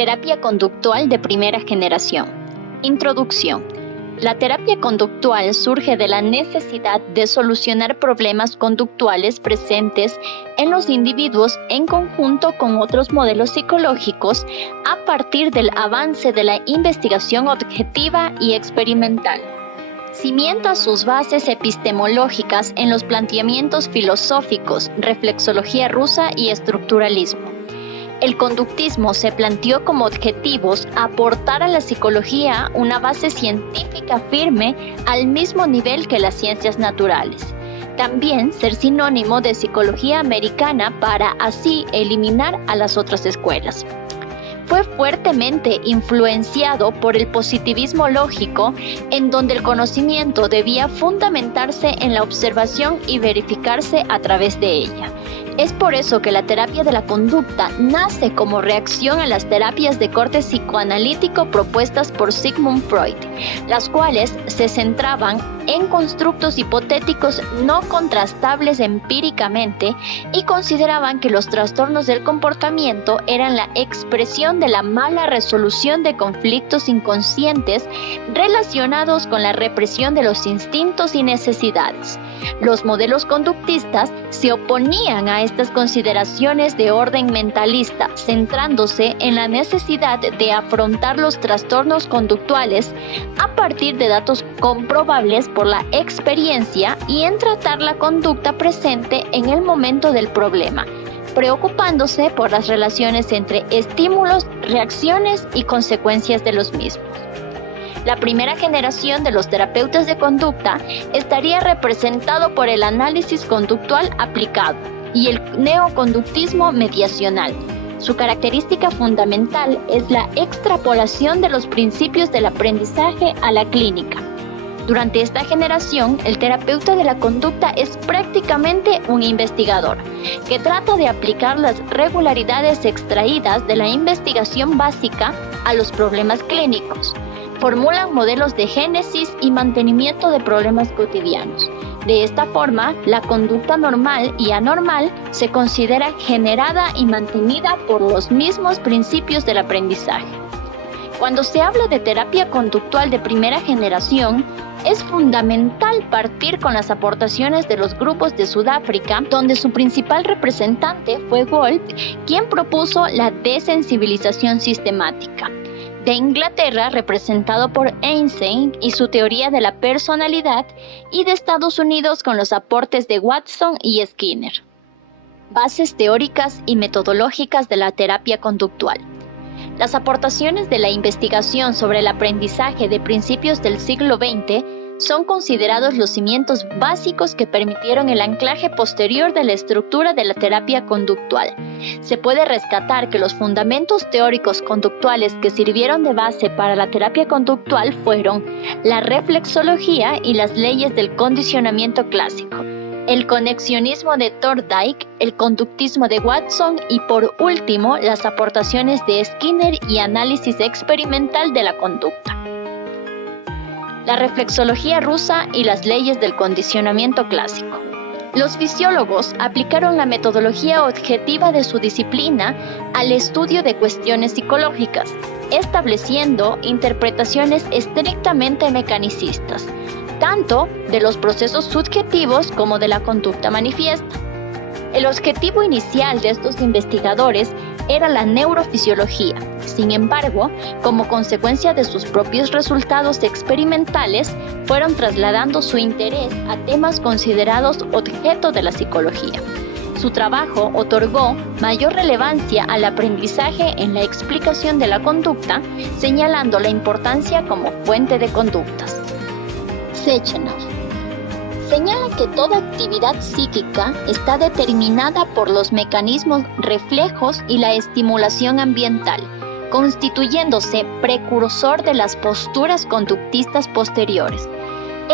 Terapia conductual de primera generación. Introducción. La terapia conductual surge de la necesidad de solucionar problemas conductuales presentes en los individuos en conjunto con otros modelos psicológicos a partir del avance de la investigación objetiva y experimental. Cimienta sus bases epistemológicas en los planteamientos filosóficos, reflexología rusa y estructuralismo. El conductismo se planteó como objetivos aportar a la psicología una base científica firme al mismo nivel que las ciencias naturales. También ser sinónimo de psicología americana para así eliminar a las otras escuelas. Fue fuertemente influenciado por el positivismo lógico, en donde el conocimiento debía fundamentarse en la observación y verificarse a través de ella. Es por eso que la terapia de la conducta nace como reacción a las terapias de corte psicoanalítico propuestas por Sigmund Freud, las cuales se centraban en constructos hipotéticos no contrastables empíricamente y consideraban que los trastornos del comportamiento eran la expresión de la mala resolución de conflictos inconscientes relacionados con la represión de los instintos y necesidades. Los modelos conductistas se oponían a estas consideraciones de orden mentalista, centrándose en la necesidad de afrontar los trastornos conductuales a partir de datos comprobables por la experiencia y en tratar la conducta presente en el momento del problema, preocupándose por las relaciones entre estímulos, reacciones y consecuencias de los mismos. La primera generación de los terapeutas de conducta estaría representado por el análisis conductual aplicado y el neoconductismo mediacional. Su característica fundamental es la extrapolación de los principios del aprendizaje a la clínica. Durante esta generación, el terapeuta de la conducta es prácticamente un investigador, que trata de aplicar las regularidades extraídas de la investigación básica a los problemas clínicos. Formulan modelos de génesis y mantenimiento de problemas cotidianos. De esta forma, la conducta normal y anormal se considera generada y mantenida por los mismos principios del aprendizaje. Cuando se habla de terapia conductual de primera generación, es fundamental partir con las aportaciones de los grupos de Sudáfrica, donde su principal representante fue Wolff, quien propuso la desensibilización sistemática. De Inglaterra, representado por Einstein y su teoría de la personalidad, y de Estados Unidos con los aportes de Watson y Skinner. Bases teóricas y metodológicas de la terapia conductual. Las aportaciones de la investigación sobre el aprendizaje de principios del siglo XX son considerados los cimientos básicos que permitieron el anclaje posterior de la estructura de la terapia conductual. Se puede rescatar que los fundamentos teóricos conductuales que sirvieron de base para la terapia conductual fueron la reflexología y las leyes del condicionamiento clásico, el conexionismo de Thorndike, el conductismo de Watson y, por último, las aportaciones de Skinner y análisis experimental de la conducta. La reflexología rusa y las leyes del condicionamiento clásico. Los fisiólogos aplicaron la metodología objetiva de su disciplina al estudio de cuestiones psicológicas, estableciendo interpretaciones estrictamente mecanicistas, tanto de los procesos subjetivos como de la conducta manifiesta. El objetivo inicial de estos investigadores era la neurofisiología. Sin embargo, como consecuencia de sus propios resultados experimentales, fueron trasladando su interés a temas considerados objeto de la psicología. Su trabajo otorgó mayor relevancia al aprendizaje en la explicación de la conducta, señalando la importancia como fuente de conductas. Sechenov señala que toda actividad psíquica está determinada por los mecanismos reflejos y la estimulación ambiental, constituyéndose precursor de las posturas conductistas posteriores.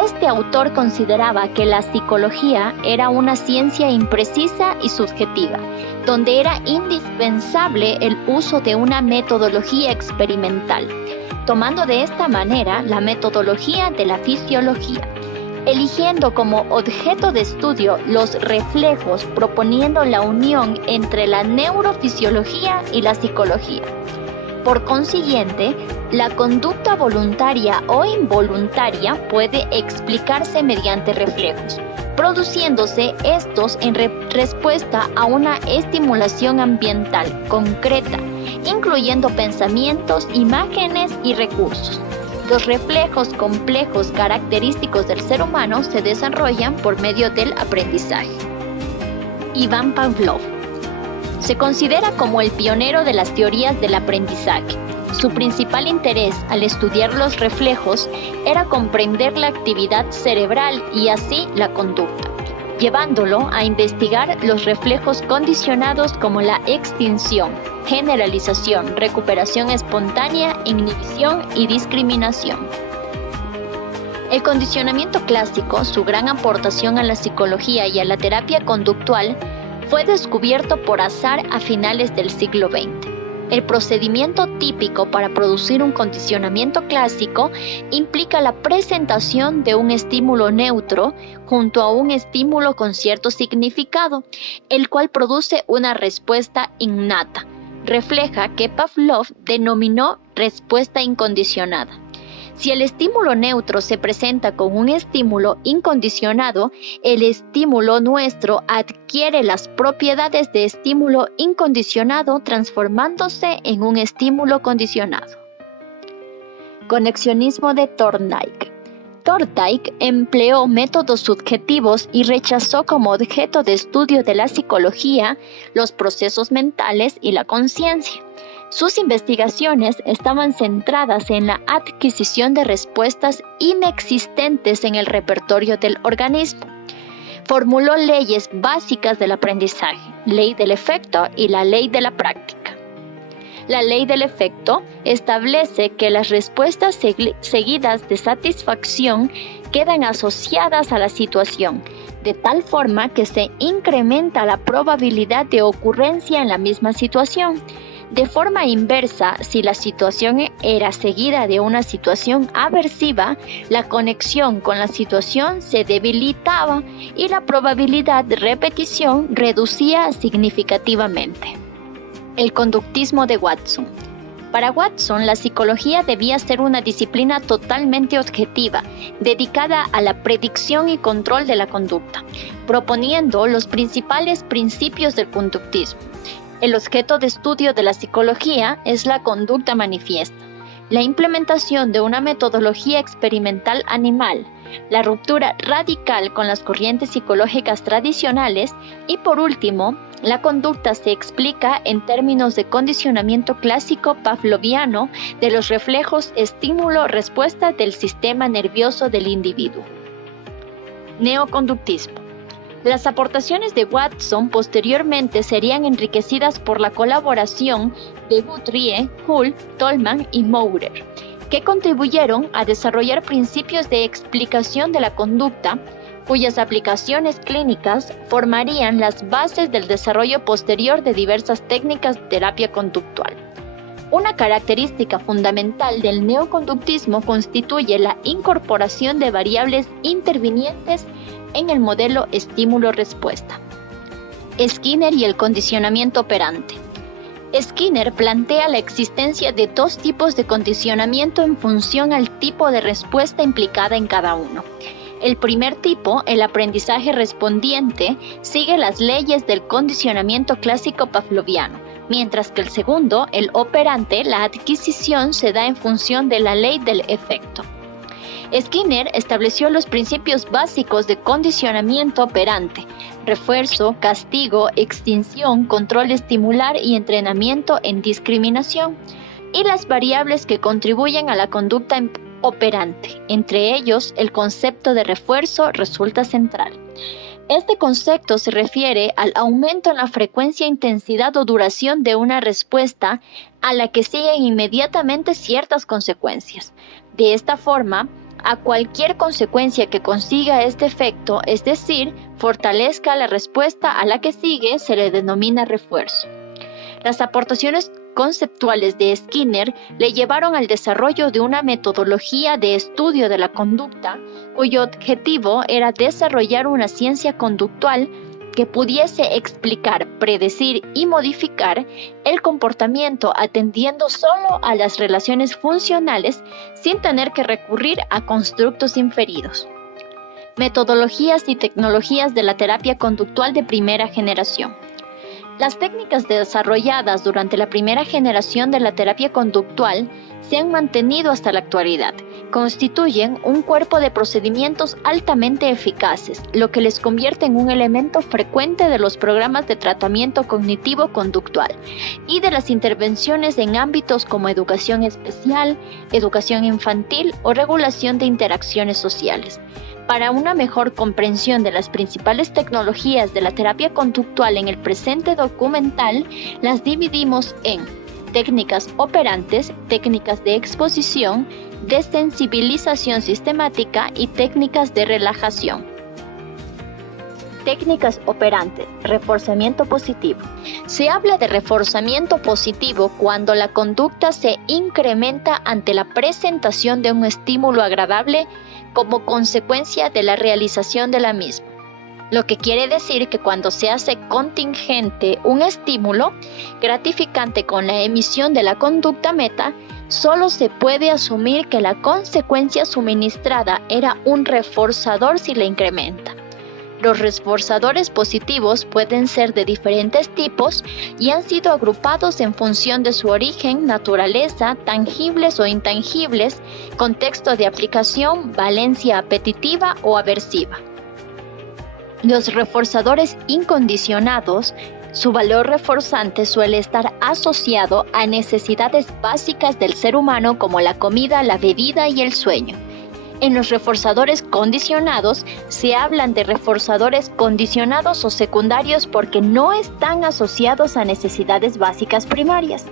Este autor consideraba que la psicología era una ciencia imprecisa y subjetiva, donde era indispensable el uso de una metodología experimental, tomando de esta manera la metodología de la fisiología, eligiendo como objeto de estudio los reflejos, proponiendo la unión entre la neurofisiología y la psicología. Por consiguiente, la conducta voluntaria o involuntaria puede explicarse mediante reflejos, produciéndose estos en respuesta a una estimulación ambiental concreta, incluyendo pensamientos, imágenes y recursos. Los reflejos complejos característicos del ser humano se desarrollan por medio del aprendizaje. Iván Pavlov se considera como el pionero de las teorías del aprendizaje. Su principal interés al estudiar los reflejos era comprender la actividad cerebral y así la conducta, llevándolo a investigar los reflejos condicionados como la extinción, generalización, recuperación espontánea, inhibición y discriminación. El condicionamiento clásico, su gran aportación a la psicología y a la terapia conductual, fue descubierto por azar a finales del siglo XX. El procedimiento típico para producir un condicionamiento clásico implica la presentación de un estímulo neutro junto a un estímulo con cierto significado, el cual produce una respuesta innata. Refleja que Pavlov denominó respuesta incondicionada. Si el estímulo neutro se presenta con un estímulo incondicionado, el estímulo nuestro adquiere las propiedades de estímulo incondicionado, transformándose en un estímulo condicionado. Conexionismo de Thorndike. Thorndike empleó métodos subjetivos y rechazó como objeto de estudio de la psicología los procesos mentales y la conciencia. Sus investigaciones estaban centradas en la adquisición de respuestas inexistentes en el repertorio del organismo. Formuló leyes básicas del aprendizaje, ley del efecto y la ley de la práctica. La ley del efecto establece que las respuestas seguidas de satisfacción quedan asociadas a la situación, de tal forma que se incrementa la probabilidad de ocurrencia en la misma situación. De forma inversa, si la situación era seguida de una situación aversiva, la conexión con la situación se debilitaba y la probabilidad de repetición reducía significativamente. El conductismo de Watson. Para Watson, la psicología debía ser una disciplina totalmente objetiva, dedicada a la predicción y control de la conducta, proponiendo los principales principios del conductismo. El objeto de estudio de la psicología es la conducta manifiesta, la implementación de una metodología experimental animal, la ruptura radical con las corrientes psicológicas tradicionales y, por último, la conducta se explica en términos de condicionamiento clásico pavloviano de los reflejos estímulo-respuesta del sistema nervioso del individuo. Neoconductismo. Las aportaciones de Watson posteriormente serían enriquecidas por la colaboración de Guthrie, Hull, Tolman y Maurer, que contribuyeron a desarrollar principios de explicación de la conducta, cuyas aplicaciones clínicas formarían las bases del desarrollo posterior de diversas técnicas de terapia conductual. Una característica fundamental del neoconductismo constituye la incorporación de variables intervinientes en el modelo estímulo-respuesta. Skinner y el condicionamiento operante. Skinner plantea la existencia de dos tipos de condicionamiento en función al tipo de respuesta implicada en cada uno. El primer tipo, el aprendizaje respondiente, sigue las leyes del condicionamiento clásico pavloviano, mientras que el segundo, el operante, la adquisición se da en función de la ley del efecto. Skinner estableció los principios básicos de condicionamiento operante: refuerzo, castigo, extinción, control estimular y entrenamiento en discriminación, y las variables que contribuyen a la conducta operante. Entre ellos, el concepto de refuerzo resulta central. Este concepto se refiere al aumento en la frecuencia, intensidad o duración de una respuesta a la que siguen inmediatamente ciertas consecuencias. De esta forma, a cualquier consecuencia que consiga este efecto, es decir, fortalezca la respuesta a la que sigue, se le denomina refuerzo. Las aportaciones conceptuales de Skinner le llevaron al desarrollo de una metodología de estudio de la conducta, cuyo objetivo era desarrollar una ciencia conductual que pudiese explicar, predecir y modificar el comportamiento atendiendo solo a las relaciones funcionales sin tener que recurrir a constructos inferidos. Metodologías y tecnologías de la terapia conductual de primera generación. Las técnicas desarrolladas durante la primera generación de la terapia conductual se han mantenido hasta la actualidad. Constituyen un cuerpo de procedimientos altamente eficaces, lo que les convierte en un elemento frecuente de los programas de tratamiento cognitivo-conductual y de las intervenciones en ámbitos como educación especial, educación infantil o regulación de interacciones sociales. Para una mejor comprensión de las principales tecnologías de la terapia conductual en el presente documental, las dividimos en técnicas operantes, técnicas de exposición, de sensibilización sistemática y técnicas de relajación. Técnicas operantes, reforzamiento positivo. Se habla de reforzamiento positivo cuando la conducta se incrementa ante la presentación de un estímulo agradable como consecuencia de la realización de la misma. Lo que quiere decir que cuando se hace contingente un estímulo gratificante con la emisión de la conducta meta, solo se puede asumir que la consecuencia suministrada era un reforzador si la incrementa. Los reforzadores positivos pueden ser de diferentes tipos y han sido agrupados en función de su origen, naturaleza, tangibles o intangibles, contexto de aplicación, valencia apetitiva o aversiva. Los reforzadores incondicionados, su valor reforzante suele estar asociado a necesidades básicas del ser humano como la comida, la bebida y el sueño. En los reforzadores condicionados se hablan de reforzadores condicionados o secundarios porque no están asociados a necesidades básicas primarias.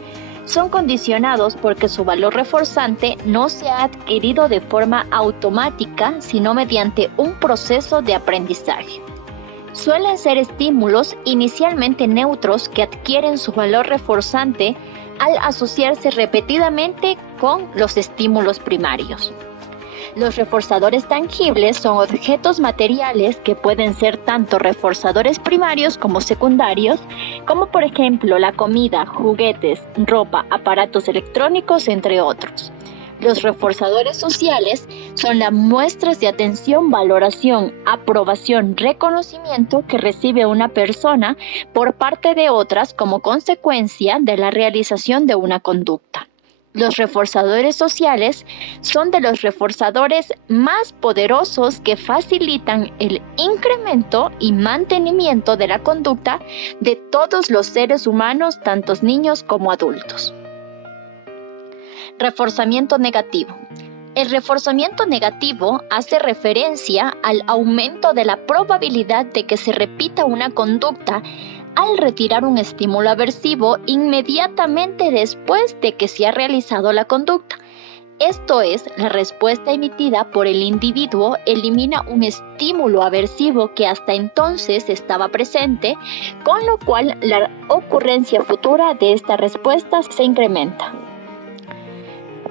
Son condicionados porque su valor reforzante no se ha adquirido de forma automática, sino mediante un proceso de aprendizaje. Suelen ser estímulos inicialmente neutros que adquieren su valor reforzante al asociarse repetidamente con los estímulos primarios. Los reforzadores tangibles son objetos materiales que pueden ser tanto reforzadores primarios como secundarios, como por ejemplo la comida, juguetes, ropa, aparatos electrónicos, entre otros. Los reforzadores sociales son las muestras de atención, valoración, aprobación, reconocimiento que recibe una persona por parte de otras como consecuencia de la realización de una conducta. Los reforzadores sociales son de los reforzadores más poderosos que facilitan el incremento y mantenimiento de la conducta de todos los seres humanos, tanto niños como adultos. Reforzamiento negativo. El reforzamiento negativo hace referencia al aumento de la probabilidad de que se repita una conducta al retirar un estímulo aversivo inmediatamente después de que se ha realizado la conducta. Esto es, la respuesta emitida por el individuo elimina un estímulo aversivo que hasta entonces estaba presente, con lo cual la ocurrencia futura de esta respuesta se incrementa.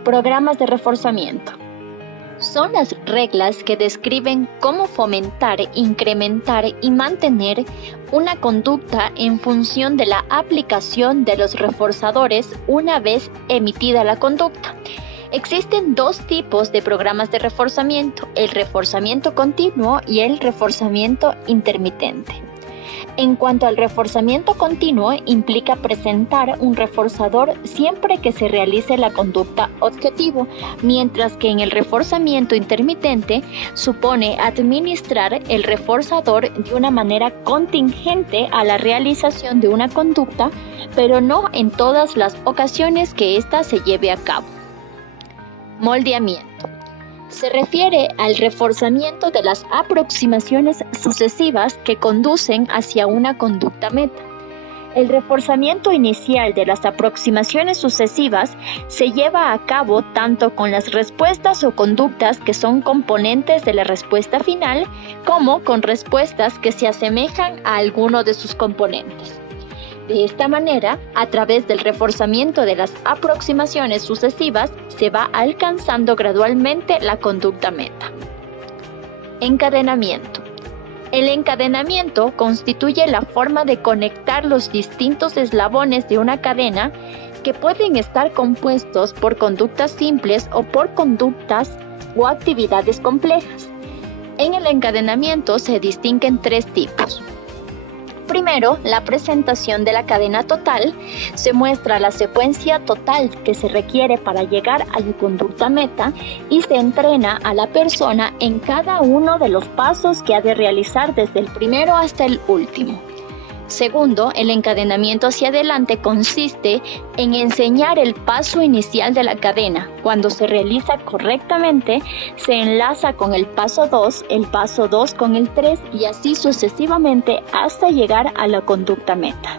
Programas de reforzamiento. Son las reglas que describen cómo fomentar, incrementar y mantener una conducta en función de la aplicación de los reforzadores una vez emitida la conducta. Existen dos tipos de programas de reforzamiento, el reforzamiento continuo y el reforzamiento intermitente. En cuanto al reforzamiento continuo, implica presentar un reforzador siempre que se realice la conducta objetivo, mientras que en el reforzamiento intermitente supone administrar el reforzador de una manera contingente a la realización de una conducta, pero no en todas las ocasiones que ésta se lleve a cabo. Moldeamiento. Se refiere al reforzamiento de las aproximaciones sucesivas que conducen hacia una conducta meta. El reforzamiento inicial de las aproximaciones sucesivas se lleva a cabo tanto con las respuestas o conductas que son componentes de la respuesta final, como con respuestas que se asemejan a alguno de sus componentes. De esta manera, a través del reforzamiento de las aproximaciones sucesivas, se va alcanzando gradualmente la conducta meta. Encadenamiento. El encadenamiento constituye la forma de conectar los distintos eslabones de una cadena que pueden estar compuestos por conductas simples o por conductas o actividades complejas. En el encadenamiento se distinguen tres tipos. Primero, la presentación de la cadena total. Se muestra la secuencia total que se requiere para llegar a la conducta meta y se entrena a la persona en cada uno de los pasos que ha de realizar desde el primero hasta el último. Segundo, el encadenamiento hacia adelante consiste en enseñar el paso inicial de la cadena. Cuando se realiza correctamente, se enlaza con el paso 2, el paso 2 con el 3 y así sucesivamente hasta llegar a la conducta meta.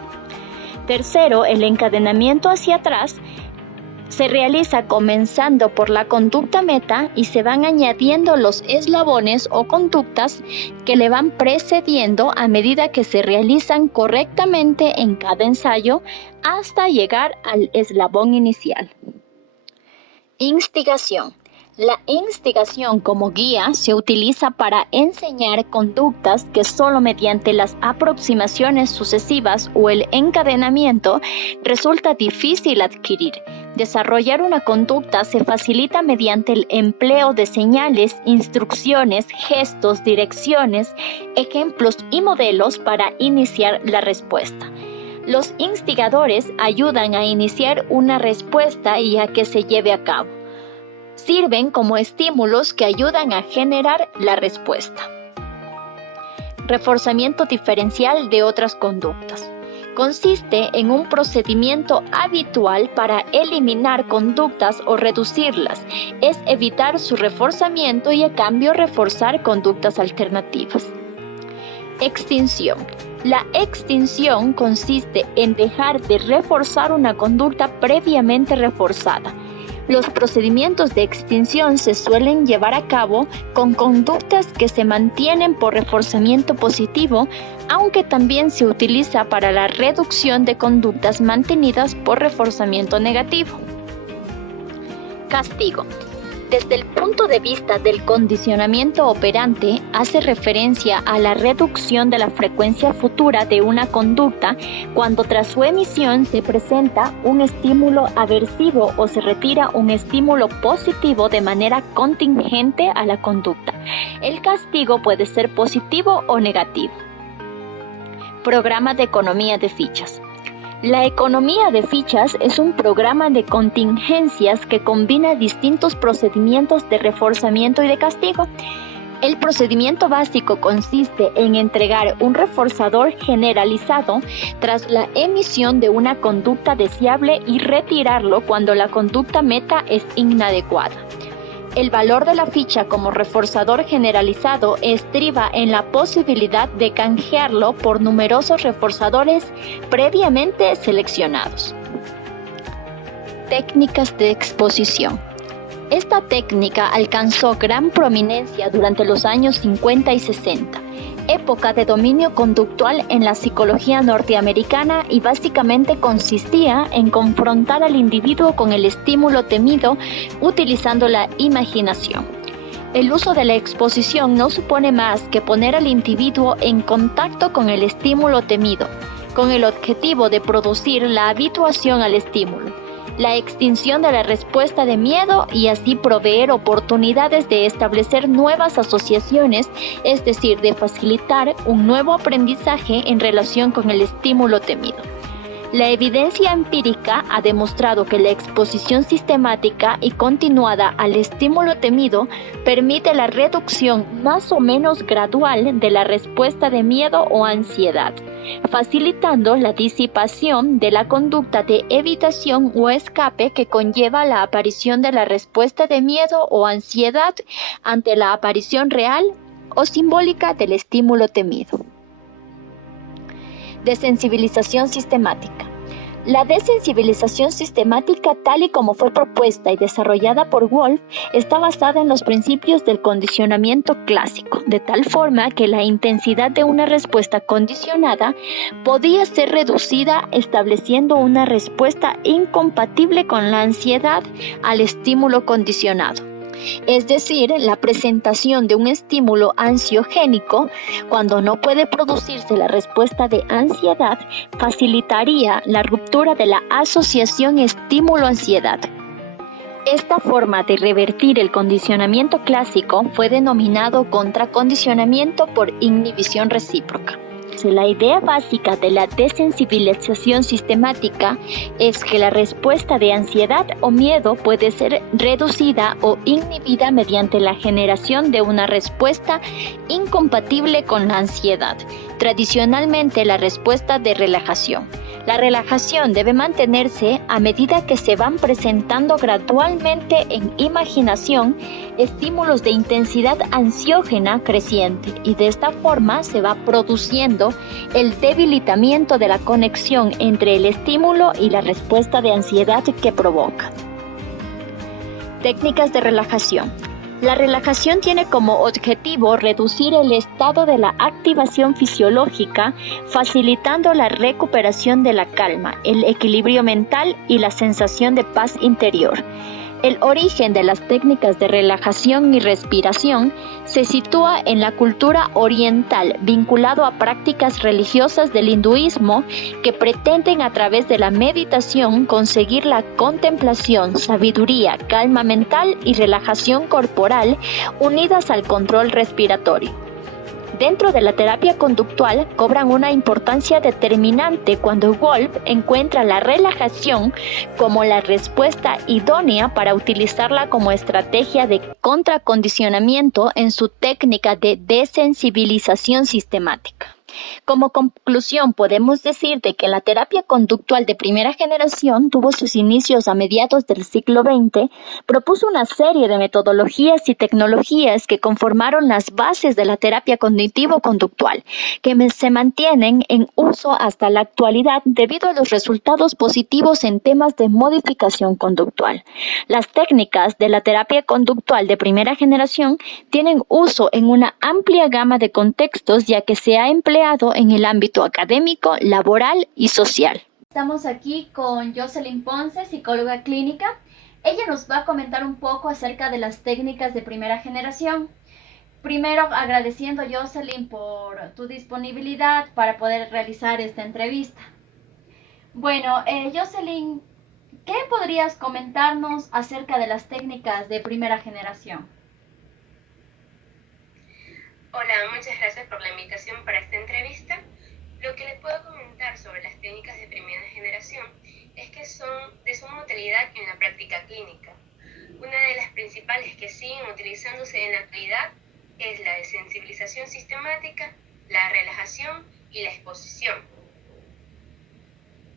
Tercero, el encadenamiento hacia atrás se realiza comenzando por la conducta meta y se van añadiendo los eslabones o conductas que le van precediendo a medida que se realizan correctamente en cada ensayo hasta llegar al eslabón inicial. Instigación. La instigación como guía se utiliza para enseñar conductas que solo mediante las aproximaciones sucesivas o el encadenamiento resulta difícil adquirir. Desarrollar una conducta se facilita mediante el empleo de señales, instrucciones, gestos, direcciones, ejemplos y modelos para iniciar la respuesta. Los instigadores ayudan a iniciar una respuesta y a que se lleve a cabo. Sirven como estímulos que ayudan a generar la respuesta. Reforzamiento diferencial de otras conductas. Consiste en un procedimiento habitual para eliminar conductas o reducirlas. Es evitar su reforzamiento y a cambio reforzar conductas alternativas. Extinción. La extinción consiste en dejar de reforzar una conducta previamente reforzada. Los procedimientos de extinción se suelen llevar a cabo con conductas que se mantienen por reforzamiento positivo, aunque también se utiliza para la reducción de conductas mantenidas por reforzamiento negativo. Castigo. Desde el punto de vista del condicionamiento operante, hace referencia a la reducción de la frecuencia futura de una conducta cuando tras su emisión se presenta un estímulo aversivo o se retira un estímulo positivo de manera contingente a la conducta. El castigo puede ser positivo o negativo. Programa de economía de fichas. La economía de fichas es un programa de contingencias que combina distintos procedimientos de reforzamiento y de castigo. El procedimiento básico consiste en entregar un reforzador generalizado tras la emisión de una conducta deseable y retirarlo cuando la conducta meta es inadecuada. El valor de la ficha como reforzador generalizado estriba en la posibilidad de canjearlo por numerosos reforzadores previamente seleccionados. Técnicas de exposición. Esta técnica alcanzó gran prominencia durante los años 50 y 60, época de dominio conductual en la psicología norteamericana y básicamente consistía en confrontar al individuo con el estímulo temido utilizando la imaginación. El uso de la exposición no supone más que poner al individuo en contacto con el estímulo temido, con el objetivo de producir la habituación al estímulo, la extinción de la respuesta de miedo y así proveer oportunidades de establecer nuevas asociaciones, es decir, de facilitar un nuevo aprendizaje en relación con el estímulo temido. La evidencia empírica ha demostrado que la exposición sistemática y continuada al estímulo temido permite la reducción más o menos gradual de la respuesta de miedo o ansiedad, facilitando la disipación de la conducta de evitación o escape que conlleva la aparición de la respuesta de miedo o ansiedad ante la aparición real o simbólica del estímulo temido. Desensibilización sistemática. La desensibilización sistemática, tal y como fue propuesta y desarrollada por Wolff, está basada en los principios del condicionamiento clásico, de tal forma que la intensidad de una respuesta condicionada podía ser reducida estableciendo una respuesta incompatible con la ansiedad al estímulo condicionado. es decir, la presentación de un estímulo ansiogénico cuando no puede producirse la respuesta de ansiedad, facilitaría la ruptura de la asociación estímulo-ansiedad. Esta forma de revertir el condicionamiento clásico fue denominado contracondicionamiento por inhibición recíproca. La idea básica de la desensibilización sistemática es que la respuesta de ansiedad o miedo puede ser reducida o inhibida mediante la generación de una respuesta incompatible con la ansiedad, tradicionalmente la respuesta de relajación. La relajación debe mantenerse a medida que se van presentando gradualmente en imaginación estímulos de intensidad ansiógena creciente y de esta forma se va produciendo el debilitamiento de la conexión entre el estímulo y la respuesta de ansiedad que provoca. Técnicas de relajación. La relajación tiene como objetivo reducir el estado de la activación fisiológica, facilitando la recuperación de la calma, el equilibrio mental y la sensación de paz interior. El origen de las técnicas de relajación y respiración se sitúa en la cultura oriental, vinculado a prácticas religiosas del hinduismo que pretenden a través de la meditación conseguir la contemplación, sabiduría, calma mental y relajación corporal unidas al control respiratorio. Dentro de la terapia conductual cobran una importancia determinante cuando Wolff encuentra la relajación como la respuesta idónea para utilizarla como estrategia de contracondicionamiento en su técnica de desensibilización sistemática. Como conclusión, podemos decir de que la terapia conductual de primera generación tuvo sus inicios a mediados del siglo XX, propuso una serie de metodologías y tecnologías que conformaron las bases de la terapia cognitivo-conductual, que se mantienen en uso hasta la actualidad debido a los resultados positivos en temas de modificación conductual. Las técnicas de la terapia conductual de primera generación tienen uso en una amplia gama de contextos, ya que se ha empleado en el ámbito académico, laboral y social. Estamos aquí con Jocelyn Ponce, psicóloga clínica. Ella nos va a comentar un poco acerca de las técnicas de primera generación. Primero, agradeciendo, Jocelyn, por tu disponibilidad para poder realizar esta entrevista. Bueno, Jocelyn, ¿qué podrías comentarnos acerca de las técnicas de primera generación? Hola, muchas gracias por la invitación para esta entrevista. Lo que les puedo comentar sobre las técnicas de primera generación es que son de suma utilidad en la práctica clínica. Una de las principales que siguen utilizándose en la actualidad es la desensibilización sistemática, la relajación y la exposición.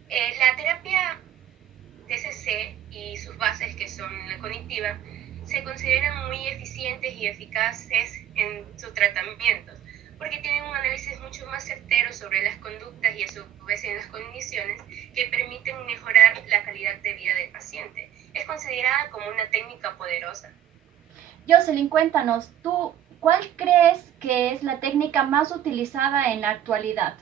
La terapia TCC y sus bases, que son la cognitiva, se consideran muy eficientes y eficaces en sus tratamientos, porque tienen un análisis mucho más certero sobre las conductas y a su vez en las condiciones que permiten mejorar la calidad de vida del paciente. Es considerada como una técnica poderosa. Jocelyn, cuéntanos, ¿tú cuál crees que es la técnica más utilizada en la actualidad?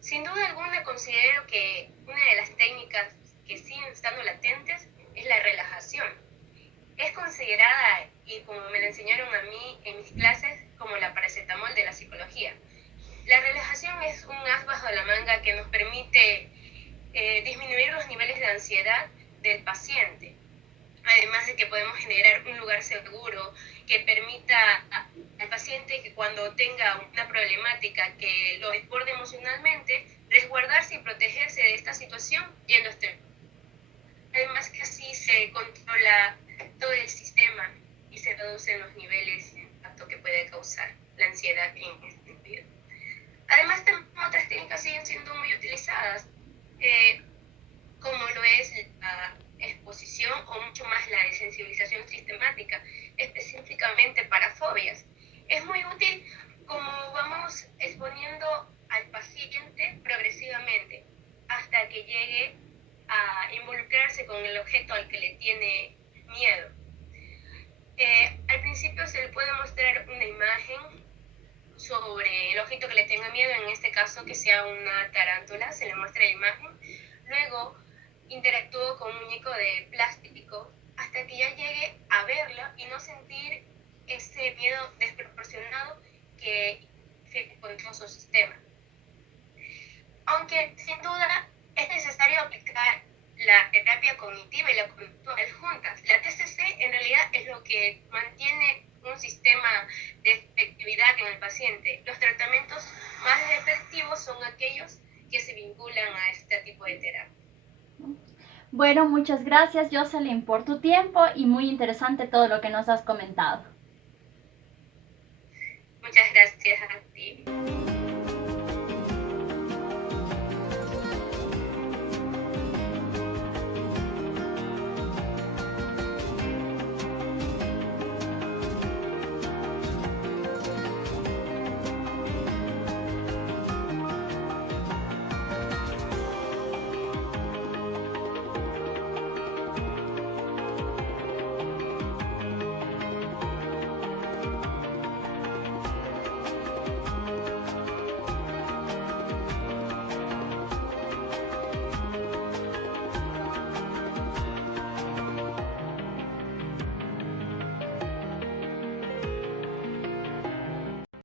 Sin duda alguna considero que una de las técnicas que siguen estando latentes es la relajación. Es considerada, y como me la enseñaron a mí en mis clases, como la paracetamol de la psicología. La relajación es un as bajo la manga que nos permite disminuir los niveles de ansiedad del paciente. Además de que podemos generar un lugar seguro que permita al paciente que cuando tenga una problemática que lo desborde emocionalmente, resguardarse y protegerse de esta situación yendo a este. Además que así se controla todo el sistema y se reducen los niveles de impacto que puede causar la ansiedad en este sentido. Además, otras técnicas siguen siendo muy utilizadas, como lo es la exposición o mucho más la desensibilización sistemática, específicamente para fobias. Es muy útil como vamos exponiendo al paciente progresivamente hasta que llegue a involucrarse con el objeto al que le tiene miedo. Al principio se le puede mostrar una imagen sobre el objeto que le tenga miedo, en este caso que sea una tarántula, se le muestra la imagen. Luego interactúo con un muñeco de plástico hasta hasta que ya llegue a verla y no sentir ese miedo desproporcionado que afecta su sistema. Aunque sin duda es necesario aplicar la terapia cognitiva y la conductual juntas. La TCC en realidad es lo que mantiene un sistema de efectividad en el paciente. Los tratamientos más efectivos son aquellos que se vinculan a este tipo de terapia. Bueno, muchas gracias, Jocelyn, por tu tiempo y muy interesante todo lo que nos has comentado. Muchas gracias a ti.